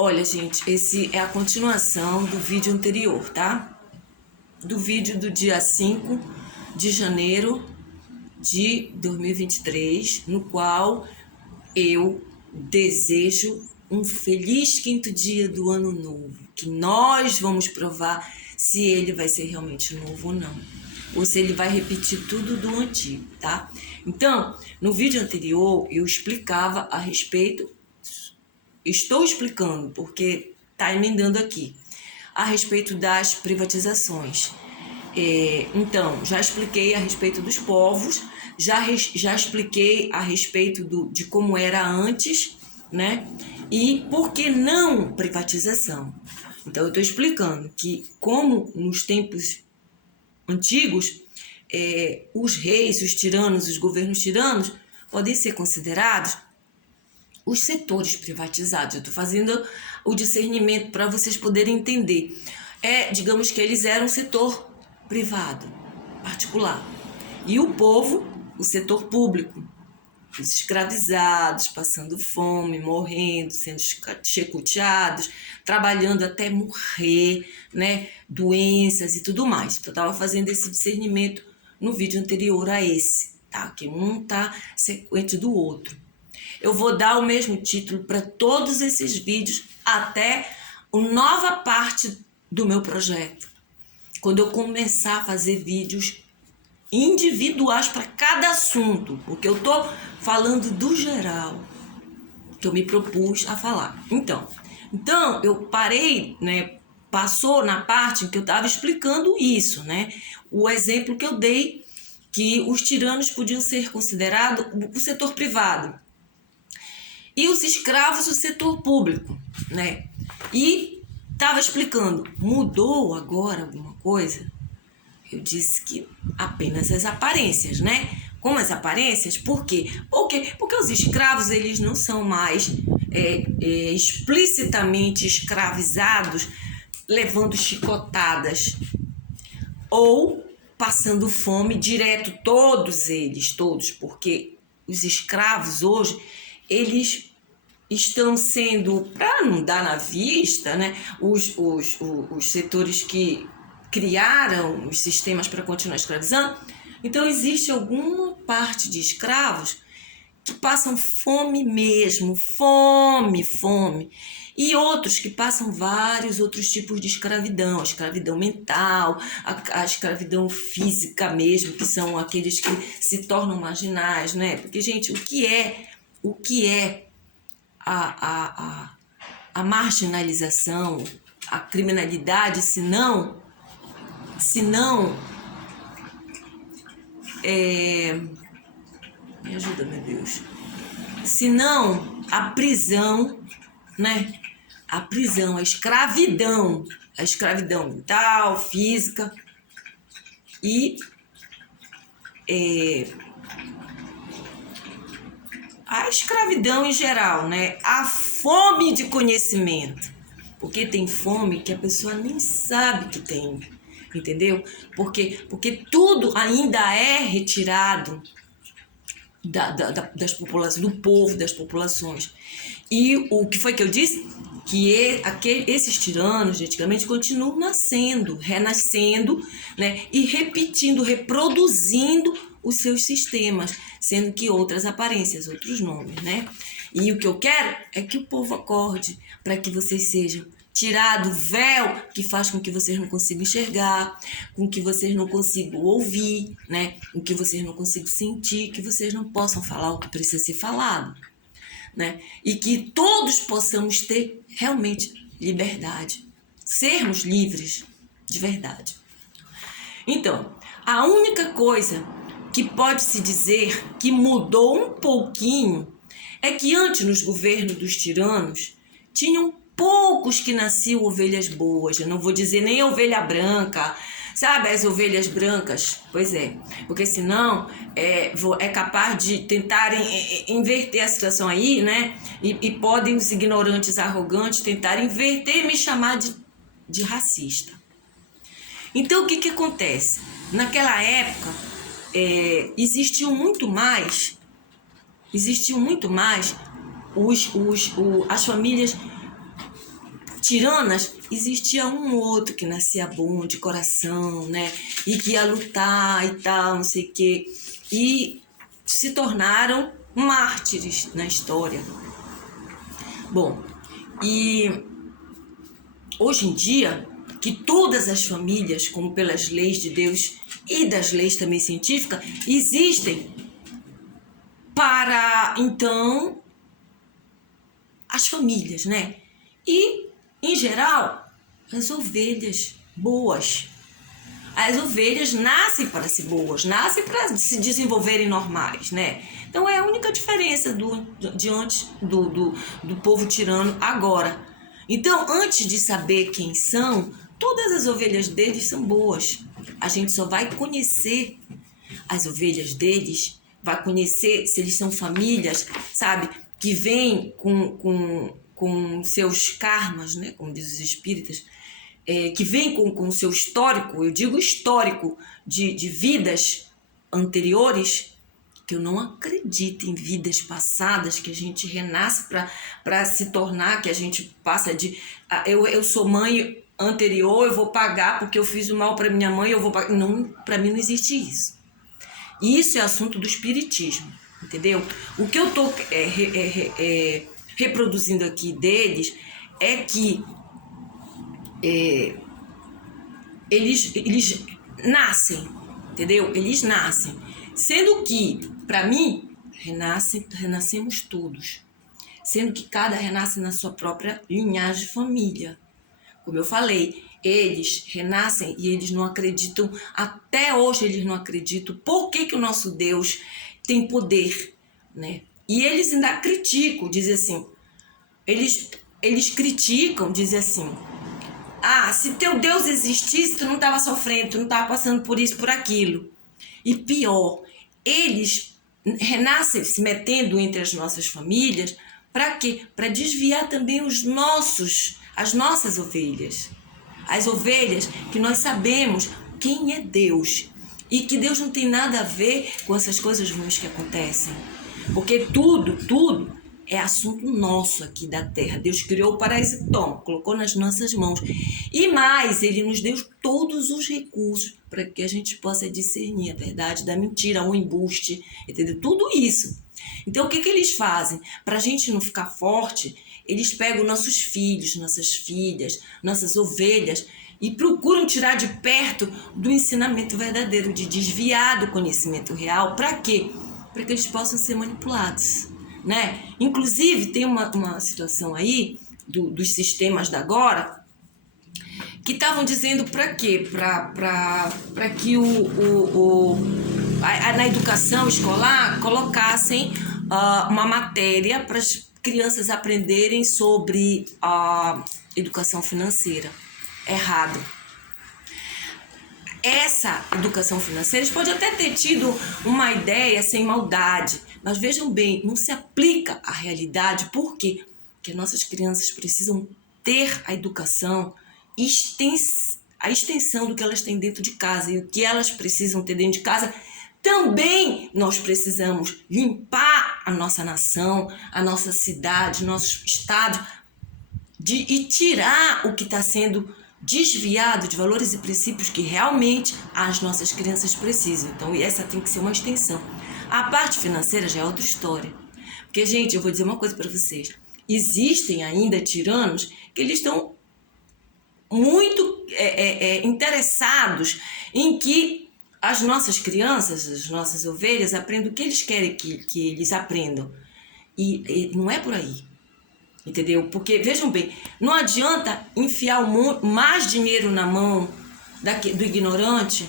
Olha, gente, esse é a continuação do vídeo anterior, tá? Do vídeo do dia 5 de janeiro de 2023, no qual eu desejo um feliz quinto dia do ano novo, que nós vamos provar se ele vai ser realmente novo ou não, ou se ele vai repetir tudo do antigo, tá? Então, no vídeo anterior eu explicava a respeito, estou explicando porque tá emendando aqui, a respeito das privatizações. Então, já expliquei a respeito dos povos, já expliquei a respeito de como era antes, né? E por que não privatização? Então, eu estou explicando que, como nos tempos antigos, os reis, os tiranos, os governos tiranos podem ser considerados os setores privatizados. Eu estou fazendo o discernimento para vocês poderem entender. Digamos que eles eram um setor privado, particular. E o povo, o setor público. Os escravizados, passando fome, morrendo, sendo chicoteados, trabalhando até morrer, né? Doenças e tudo mais. Então, eu estava fazendo esse discernimento no vídeo anterior a esse, tá? Que um está sequente do outro. Eu vou dar o mesmo título para todos esses vídeos até a nova parte do meu projeto. Quando eu começar a fazer vídeos individuais para cada assunto, porque eu tô falando do geral que eu me propus a falar. Então eu parei, né? Passou na parte em que eu estava explicando isso, né? O exemplo que eu dei, que os tiranos podiam ser considerados o setor privado e os escravos o setor público, né? E estava explicando, mudou agora alguma coisa? Eu disse que apenas as aparências, né? Como as aparências, por quê? Porque os escravos, eles não são mais explicitamente escravizados, levando chicotadas ou passando fome direto, todos, porque os escravos hoje, eles estão sendo, para não dar na vista, né? Os setores que criaram os sistemas para continuar escravizando. Então, existe alguma parte de escravos que passam fome mesmo, fome, e outros que passam vários outros tipos de escravidão, a escravidão mental, a escravidão física mesmo, que são aqueles que se tornam marginais, né? Porque, gente, o que é a marginalização, a criminalidade, se não me ajuda, meu Deus, se não a prisão, né? A prisão, a escravidão mental, física e a escravidão em geral, né? A fome de conhecimento. Porque tem fome que a pessoa nem sabe que tem, entendeu? Porque tudo ainda é retirado das populações, do povo, das populações. E o que foi que eu disse? Que esses tiranos de antigamente continuam nascendo, renascendo, né? E repetindo, reproduzindo os seus sistemas, sendo que outras aparências, outros nomes, né? E o que eu quero é que o povo acorde, para que vocês sejam tirado o véu que faz com que vocês não consigam enxergar, com que vocês não consigam ouvir, né? Com que vocês não consigam sentir, que vocês não possam falar o que precisa ser falado, né? E que todos possamos ter realmente liberdade, sermos livres de verdade. Então, a única coisa que pode se dizer que mudou um pouquinho é que antes, nos governos dos tiranos, tinham poucos que nasciam ovelhas boas. Eu não vou dizer nem ovelha branca, sabe, as ovelhas brancas? Pois é, porque senão é capaz de tentarem inverter a situação aí, né? E podem os ignorantes arrogantes tentar inverter e me chamar de racista. Então, o que acontece? Naquela época, existiam muito mais as famílias tiranas, existia um outro que nascia bom de coração, né? E que ia lutar e tal, não sei o quê. E se tornaram mártires na história. Bom, e hoje em dia, que todas as famílias, como pelas leis de Deus e das leis também científicas, existem para, então, as famílias, né? E, em geral, as ovelhas boas. As ovelhas nascem para ser boas, nascem para se desenvolverem normais, né? Então é a única diferença diante do povo tirano agora. Então, antes de saber quem são, todas as ovelhas deles são boas. A gente só vai conhecer as ovelhas deles, vai conhecer se eles são famílias, sabe? Que vêm com seus karmas, né? Como diz os espíritas, que vem com o seu histórico, eu digo histórico, de vidas anteriores, que eu não acredito em vidas passadas, que a gente renasce para se tornar, que a gente passa de... Eu sou mãe anterior, eu vou pagar porque eu fiz o mal para minha mãe, eu vou pagar. Não, para mim não existe isso. Isso é assunto do espiritismo, entendeu? O que eu estou reproduzindo aqui deles é que eles nascem, entendeu? Eles nascem. Sendo que, para mim, renascemos todos. Sendo que cada renasce na sua própria linhagem de família. Como eu falei, eles renascem e eles não acreditam, até hoje eles não acreditam. Por que o nosso Deus tem poder, né? E eles ainda criticam, dizem assim, eles criticam, dizem assim, se teu Deus existisse, tu não estava sofrendo, tu não estava passando por isso, por aquilo. E pior, eles renascem se metendo entre as nossas famílias, para quê? Para desviar também as nossas ovelhas. As ovelhas que nós sabemos quem é Deus. E que Deus não tem nada a ver com essas coisas ruins que acontecem. Porque tudo é assunto nosso aqui da terra. Deus criou o paraíso, colocou nas nossas mãos. E mais, Ele nos deu todos os recursos para que a gente possa discernir a verdade da mentira, o embuste, entendeu? Tudo isso. Então, o que eles fazem? Para a gente não ficar forte, eles pegam nossos filhos, nossas filhas, nossas ovelhas e procuram tirar de perto do ensinamento verdadeiro, de desviar do conhecimento real. Para quê? Para que eles possam ser manipulados, né? Inclusive, tem uma situação aí dos sistemas da agora que estavam dizendo para quê? Para que na educação escolar colocassem uma matéria para as crianças aprenderem sobre a educação financeira. Errado. Essa educação financeira, eles podem até ter tido uma ideia sem maldade, mas vejam bem, não se aplica à realidade. Por quê? Porque nossas crianças precisam ter a educação, a extensão do que elas têm dentro de casa, e o que elas precisam ter dentro de casa. Também nós precisamos limpar a nossa nação, a nossa cidade, nosso estado, e tirar o que está sendo desviado de valores e princípios que realmente as nossas crianças precisam. Então, essa tem que ser uma extensão. A parte financeira já é outra história. Porque, gente, eu vou dizer uma coisa para vocês. Existem ainda tiranos que eles estão muito interessados em que as nossas crianças, as nossas ovelhas, aprendam o que eles querem que eles aprendam. E não é por aí. Entendeu? Porque, vejam bem, não adianta enfiar mais dinheiro na mão do ignorante,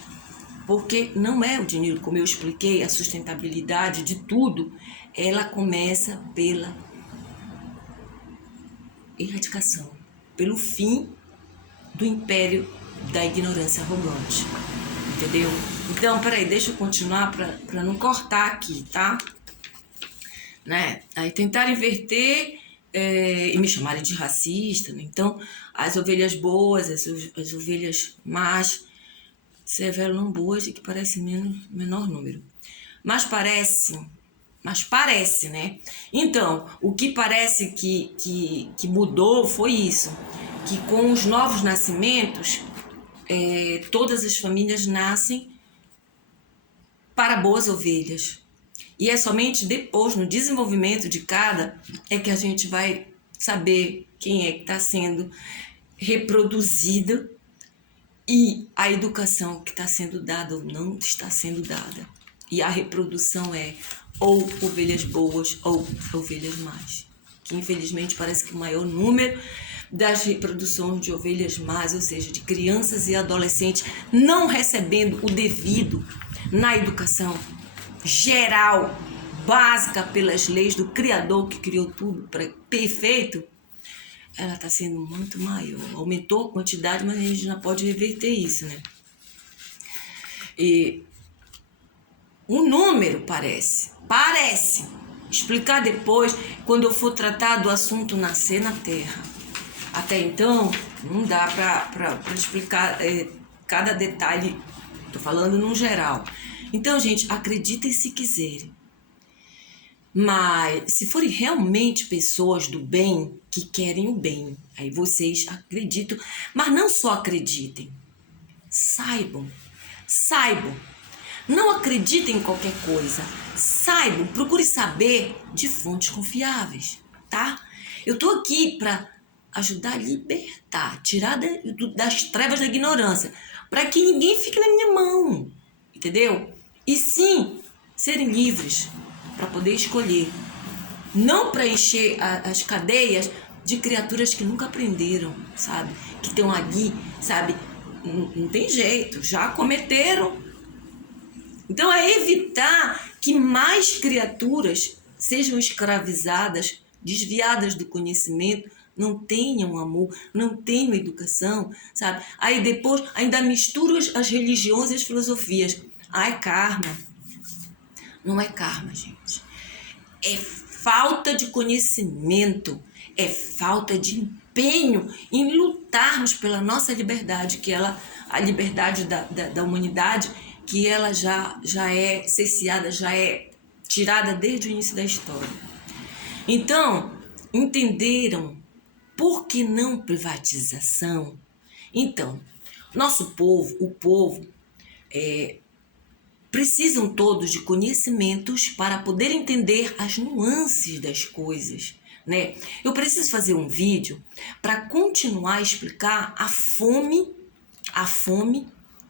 porque não é o dinheiro, como eu expliquei, a sustentabilidade de tudo, ela começa pela erradicação, pelo fim do império da ignorância arrogante. Entendeu? Então, peraí, deixa eu continuar para não cortar aqui, tá? Né? Aí tentaram inverter... e me chamarem de racista, né? Então, as ovelhas boas, as ovelhas más, se revelam boas e que parecem menor número. Mas parece, né? Então, o que parece que mudou foi isso, que com os novos nascimentos, todas as famílias nascem para boas ovelhas. E é somente depois, no desenvolvimento de cada, é que a gente vai saber quem é que está sendo reproduzida e a educação que está sendo dada ou não está sendo dada. E a reprodução é ou ovelhas boas ou ovelhas más. Que infelizmente parece que o maior número das reproduções de ovelhas más, ou seja, de crianças e adolescentes não recebendo o devido na educação geral, básica pelas leis do Criador que criou tudo perfeito, ela está sendo muito maior. Aumentou a quantidade, mas a gente não pode reverter isso, né? E o número parece. Explicar depois, quando eu for tratar do assunto nascer na Terra. Até então, não dá para explicar cada detalhe. Estou falando no geral. Então, gente, acreditem se quiserem. Mas se forem realmente pessoas do bem, que querem o bem, aí vocês acreditam. Mas não só acreditem. Saibam. Não acreditem em qualquer coisa. Saibam, procure saber de fontes confiáveis, tá? Eu tô aqui para ajudar a libertar, tirar das trevas da ignorância, para que ninguém fique na minha mão, entendeu? E sim, serem livres para poder escolher. Não para encher as cadeias de criaturas que nunca aprenderam, sabe? Que estão ali, sabe? Não tem jeito, já cometeram. Então, é evitar que mais criaturas sejam escravizadas, desviadas do conhecimento, não tenham amor, não tenham educação, sabe? Aí depois ainda misturam as religiões e as filosofias. É karma. Não é karma, gente. É falta de conhecimento, é falta de empenho em lutarmos pela nossa liberdade, que a liberdade da humanidade, que ela já é cesseada, já é tirada desde o início da história. Então, entenderam por que não privatização? Então, nosso povo, o povo, precisam todos de conhecimentos para poder entender as nuances das coisas, né? Eu preciso fazer um vídeo para continuar a explicar a fome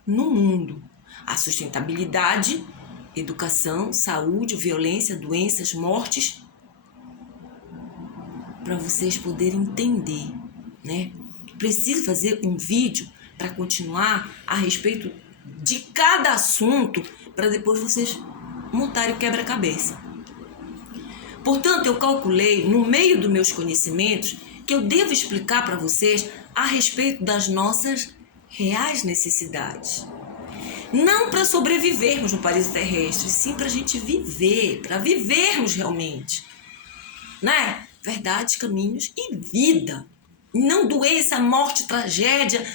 no mundo. A sustentabilidade, educação, saúde, violência, doenças, mortes, para vocês poderem entender, né? Preciso fazer um vídeo para continuar a respeito de cada assunto, para depois vocês montarem o quebra-cabeça. Portanto, eu calculei, no meio dos meus conhecimentos, que eu devo explicar para vocês a respeito das nossas reais necessidades. Não para sobrevivermos no paraíso terrestre, sim para a gente viver, para vivermos realmente, né? Verdade, caminhos e vida. Não doença, morte, tragédia,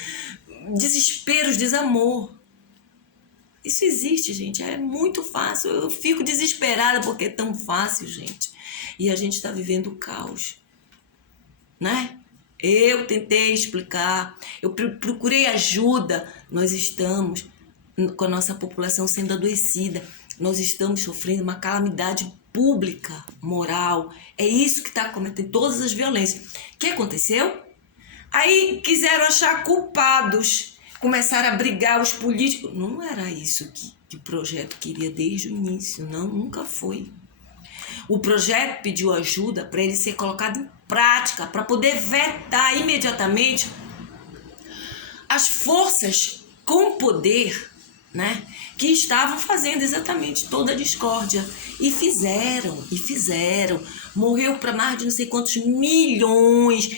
desesperos, desamor. Isso existe, gente. É muito fácil. Eu fico desesperada porque é tão fácil, gente. E a gente está vivendo o caos, né? Eu tentei explicar, eu procurei ajuda. Nós estamos com a nossa população sendo adoecida. Nós estamos sofrendo uma calamidade pública, moral. É isso que está cometendo todas as violências. O que aconteceu? Aí quiseram achar culpados, começaram a brigar os políticos. Não era isso que o projeto queria desde o início, não, nunca foi. O projeto pediu ajuda para ele ser colocado em prática, para poder vetar imediatamente as forças com poder, né, que estavam fazendo exatamente toda a discórdia. E fizeram. Morreu para mais de não sei quantos milhões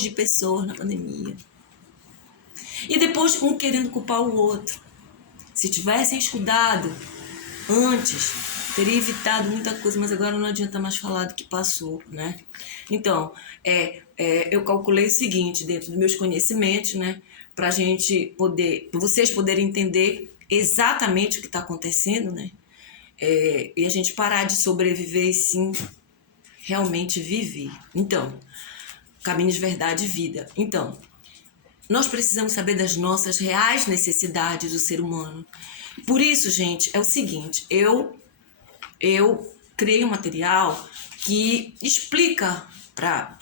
de pessoas na pandemia. E depois um querendo culpar o outro. Se tivessem estudado antes, teria evitado muita coisa, mas agora não adianta mais falar do que passou, né? Então, eu calculei o seguinte, dentro dos meus conhecimentos, né, para vocês poderem entender exatamente o que está acontecendo, né? E a gente parar de sobreviver e sim realmente viver. Então, Caminhos, Verdade e Vida. Então, nós precisamos saber das nossas reais necessidades do ser humano. Por isso, gente, é o seguinte, eu criei um material que explica,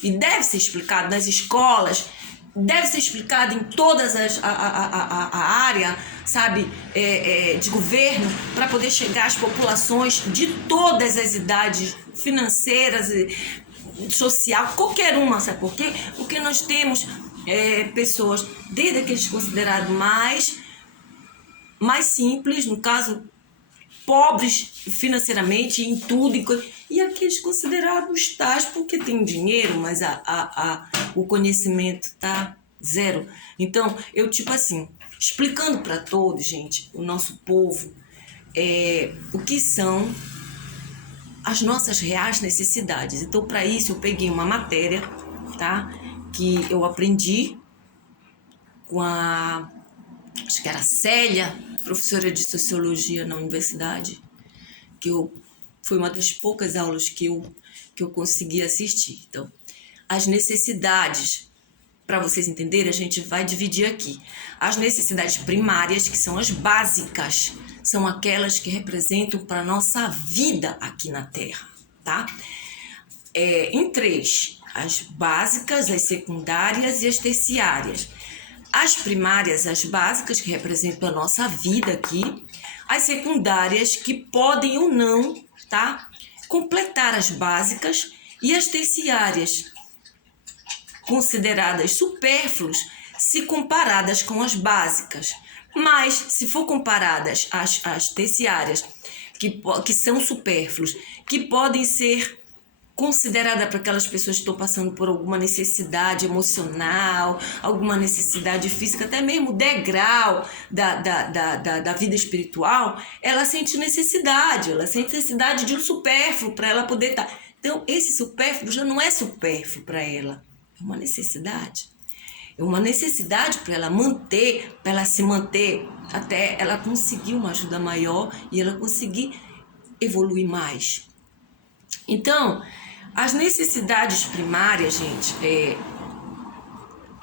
e deve ser explicado nas escolas, deve ser explicado em todas a área, sabe, de governo, para poder chegar às populações de todas as idades financeiras, social, qualquer uma, sabe por quê? Porque nós temos pessoas, desde aqueles considerados mais simples, no caso, pobres financeiramente em tudo, e aqueles considerados tais porque tem dinheiro, mas o conhecimento tá zero. Então, eu tipo assim, explicando para todos, gente, o nosso povo, o que são as nossas reais necessidades. Então, para isso, eu peguei uma matéria, tá? Que eu aprendi com acho que era Célia, professora de Sociologia na universidade, foi uma das poucas aulas que eu consegui assistir. Então, as necessidades, para vocês entenderem, a gente vai dividir aqui. As necessidades primárias, que são as básicas, são aquelas que representam para a nossa vida aqui na Terra, tá? Em três, as básicas, as secundárias e as terciárias. As primárias, as básicas, que representam a nossa vida aqui. As secundárias, que podem ou não, tá, completar as básicas. E as terciárias, consideradas supérfluas se comparadas com as básicas. Mas, se for comparadas às terciárias, que são supérfluas, que podem ser considerada para aquelas pessoas que estão passando por alguma necessidade emocional, alguma necessidade física, até mesmo degrau da vida espiritual, ela sente necessidade de um supérfluo para ela poder estar. Então, esse supérfluo já não é supérfluo para ela, é uma necessidade. É uma necessidade para ela se manter até ela conseguir uma ajuda maior e ela conseguir evoluir mais. Então, as necessidades primárias, gente,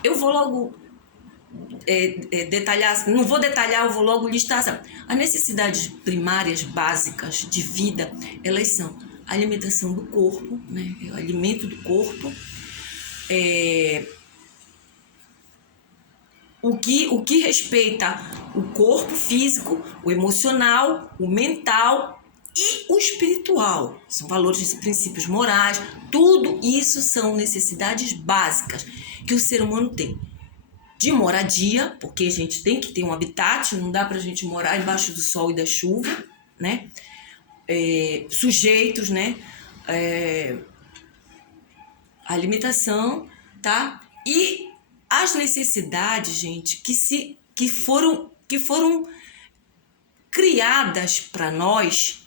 eu vou logo detalhar, não vou detalhar, eu vou logo listar. Sabe? As necessidades primárias básicas de vida, elas são a alimentação do corpo, né? O alimento do corpo, o que respeita o corpo físico, o emocional, o mental e o espiritual. São valores e princípios morais. Tudo isso são necessidades básicas que o ser humano tem. De moradia, porque a gente tem que ter um habitat, não dá pra gente morar embaixo do sol e da chuva, né? Sujeitos, né? Alimentação, tá? E as necessidades, gente, que foram criadas para nós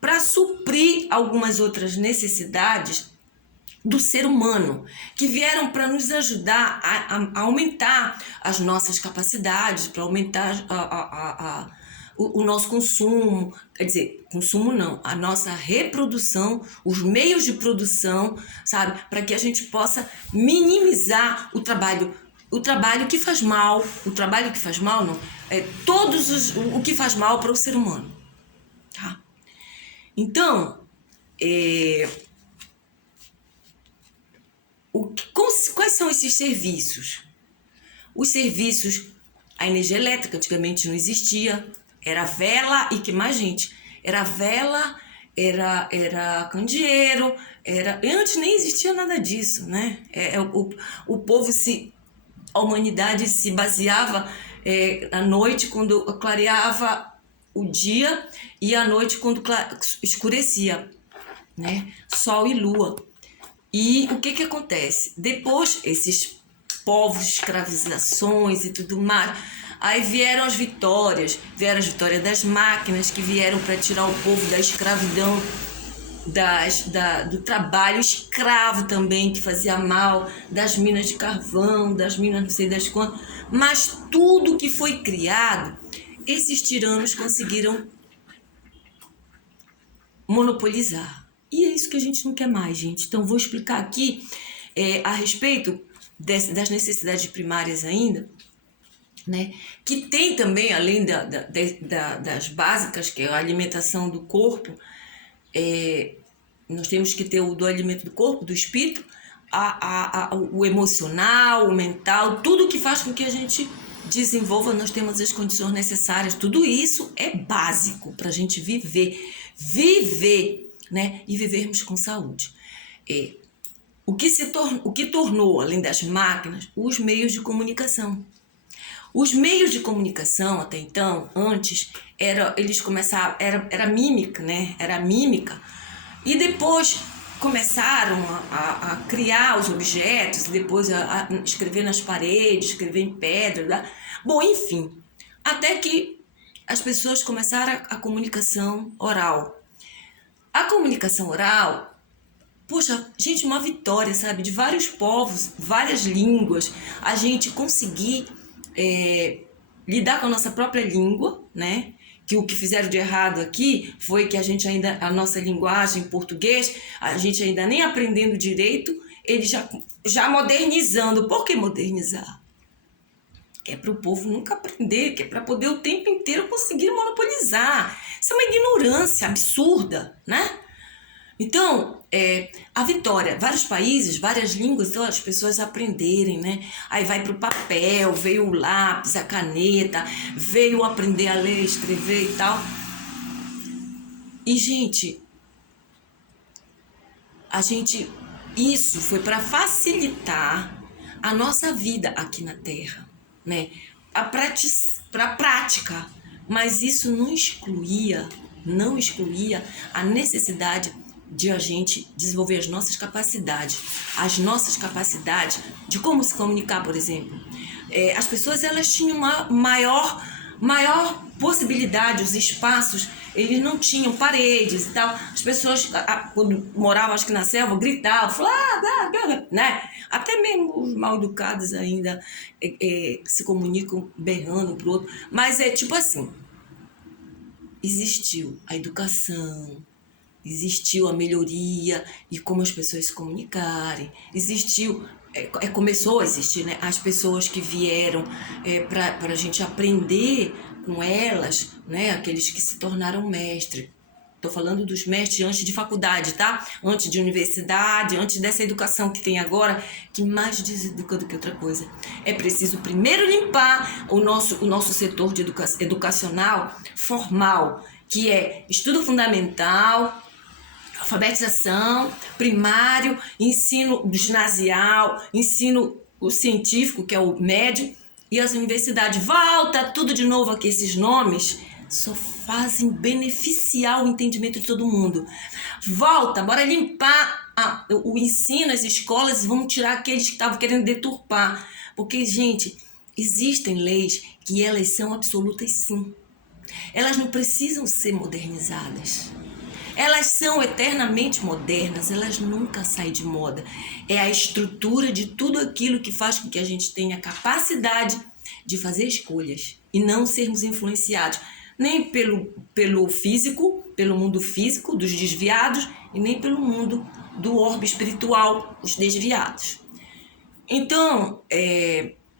para suprir algumas outras necessidades do ser humano, que vieram para nos ajudar a aumentar as nossas capacidades, para aumentar o nosso consumo, quer dizer, consumo não, a nossa reprodução, os meios de produção, sabe, para que a gente possa minimizar o trabalho que faz mal, não, o que faz mal para o ser humano, tá? Então, quais são esses serviços? Os serviços, a energia elétrica antigamente não existia, era vela e que mais, gente? Era vela, era candeeiro, antes nem existia nada disso, né? O povo a humanidade se baseava à noite quando clareava o dia e à noite quando escurecia, né? Sol e lua. E o que acontece? Depois, esses povos, escravizações e tudo mais, aí vieram as vitórias das máquinas que vieram para tirar o povo da escravidão, do trabalho escravo também, que fazia mal, das minas de carvão, das minas não sei das quantas, mas tudo que foi criado, esses tiranos conseguiram monopolizar. E é isso que a gente não quer mais, gente. Então, vou explicar aqui a respeito das necessidades primárias ainda, né? Que tem também, além das básicas, que é a alimentação do corpo, nós temos que ter o do alimento do corpo, do espírito, o emocional, o mental, tudo que faz com que a gente desenvolva, nós temos as condições necessárias. Tudo isso é básico para a gente viver, né? E vivermos com saúde. O que tornou, além das máquinas, os meios de comunicação. Os meios de comunicação, até então, antes, eles começaram, era mímica, né? Era mímica. E depois começaram a criar os objetos, depois a escrever nas paredes, escrever em pedra. Bom, enfim, até que as pessoas começaram a comunicação oral. A comunicação oral, poxa, gente, uma vitória, sabe? De vários povos, várias línguas, a gente conseguir lidar com a nossa própria língua, né? Que o que fizeram de errado aqui foi que a nossa linguagem português, a gente ainda nem aprendendo direito, eles já modernizando. Por que modernizar? Que é para o povo nunca aprender, que é para poder o tempo inteiro conseguir monopolizar. Isso é uma ignorância absurda, né? Então, a vitória, vários países, várias línguas, então as pessoas aprenderem, né? Aí vai para o papel, veio o lápis, a caneta, veio aprender a ler, escrever e tal. E, gente, isso foi para facilitar a nossa vida aqui na Terra, né? Para a prática, mas isso não excluía a necessidade de a gente desenvolver as nossas capacidades de como se comunicar, por exemplo. As pessoas, elas tinham uma maior possibilidade, os espaços, eles não tinham paredes e tal. As pessoas, quando moravam, acho que na selva, gritavam, falavam, né? Até mesmo os mal educados ainda se comunicam berrando um pro outro. Mas é tipo assim, existiu a educação, existiu a melhoria e como as pessoas se comunicarem, começou a existir, né? As pessoas que vieram para a gente aprender com elas, né? Aqueles que se tornaram mestres. Estou falando dos mestres antes de faculdade, tá? Antes de universidade, antes dessa educação que tem agora, que mais deseduca do que outra coisa. É preciso primeiro limpar o nosso setor de educacional formal, que é estudo fundamental, alfabetização, primário, ensino ginasial, ensino científico, que é o médio, e as universidades. Volta tudo de novo aqui, esses nomes só fazem beneficiar o entendimento de todo mundo. Volta, bora limpar o ensino, as escolas, e vamos tirar aqueles que estavam querendo deturpar. Porque, gente, existem leis que elas são absolutas, sim. Elas não precisam ser modernizadas. Elas são eternamente modernas, elas nunca saem de moda. É a estrutura de tudo aquilo que faz com que a gente tenha capacidade de fazer escolhas e não sermos influenciados nem pelo físico, pelo mundo físico dos desviados, e nem pelo mundo do orbe espiritual, os desviados. Então,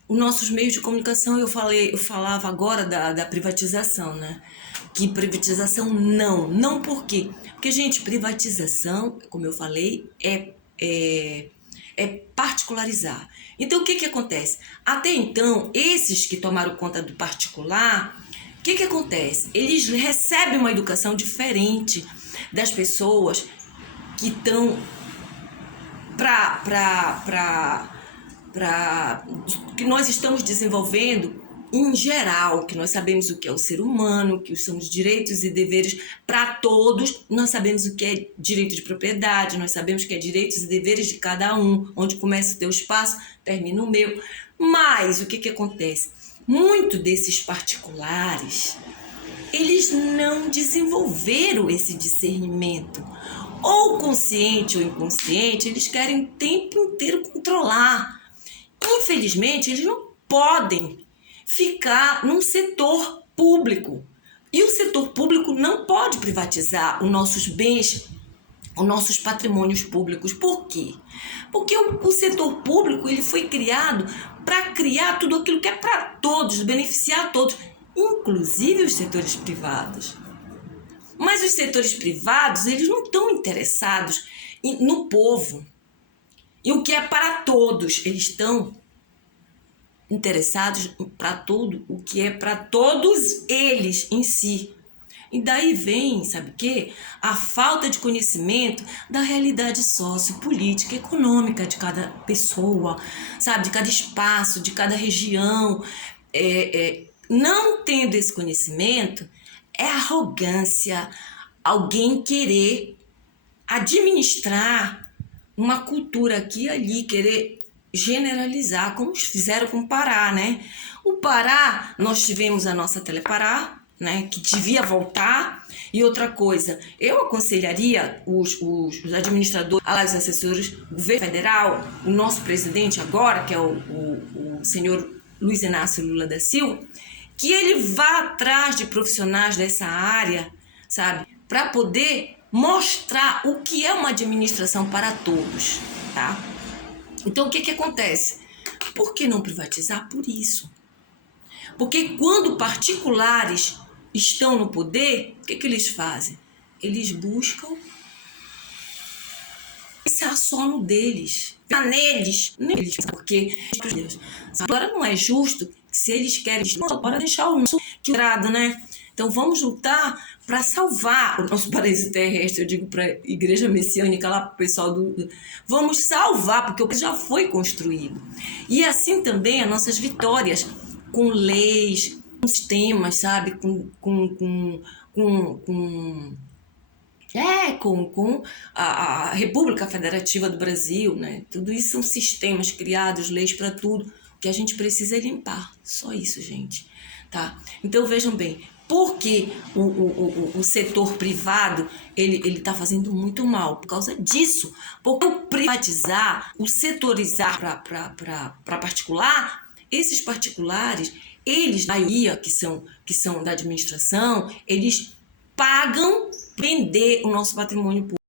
os nossos meios de comunicação, eu falava agora da privatização, né? Que privatização não por quê? Porque, gente, privatização, como eu falei, é particularizar. Então, o que acontece? Até então, esses que tomaram conta do particular, o que acontece? Eles recebem uma educação diferente das pessoas que estão que nós estamos desenvolvendo em geral, que nós sabemos o que é o ser humano, que são os direitos e deveres para todos, nós sabemos o que é direito de propriedade, nós sabemos o que é direitos e deveres de cada um, onde começa o teu espaço, termina o meu. Mas o que acontece? Muito desses particulares, eles não desenvolveram esse discernimento. Ou consciente ou inconsciente, eles querem o tempo inteiro controlar. Infelizmente, eles não podem ficar num setor público. E o setor público não pode privatizar os nossos bens, os nossos patrimônios públicos. Por quê? Porque o setor público ele foi criado para criar tudo aquilo que é para todos, beneficiar todos, inclusive os setores privados. Mas os setores privados, eles não estão interessados no povo. E o que é para todos, eles estão interessados para tudo, o que é para todos eles em si. E daí vem, sabe o quê? A falta de conhecimento da realidade sociopolítica, econômica de cada pessoa, sabe? De cada espaço, de cada região. Não tendo esse conhecimento, é arrogância alguém querer administrar uma cultura aqui e ali, querer generalizar, como fizeram com o Pará, né? O Pará, nós tivemos a nossa Telepará, né, que devia voltar. E outra coisa, eu aconselharia os administradores, os assessores do governo federal, o nosso presidente agora, que é o senhor Luiz Inácio Lula da Silva, que ele vá atrás de profissionais dessa área, sabe, para poder mostrar o que é uma administração para todos, tá? Então, o que acontece? Por que não privatizar? Por isso. Porque quando particulares estão no poder, o que eles fazem? Eles buscam esse assono deles, neles, porque agora não é justo que se eles querem, bora deixar o nosso quebrado, né? Então vamos lutar para salvar o nosso paraíso terrestre. Eu digo para a igreja messiânica lá, para o pessoal vamos salvar, porque o que já foi construído. E assim também as nossas vitórias, com leis, com sistemas, sabe? Com a República Federativa do Brasil, né? Tudo isso são sistemas criados, leis para tudo. O que a gente precisa é limpar. Só isso, gente. Tá? Então vejam bem, porque o setor privado ele está fazendo muito mal por causa disso. Porque o privatizar, o setorizar para particular, esses particulares, eles, na maioria que são da administração, eles pagam vender o nosso patrimônio público.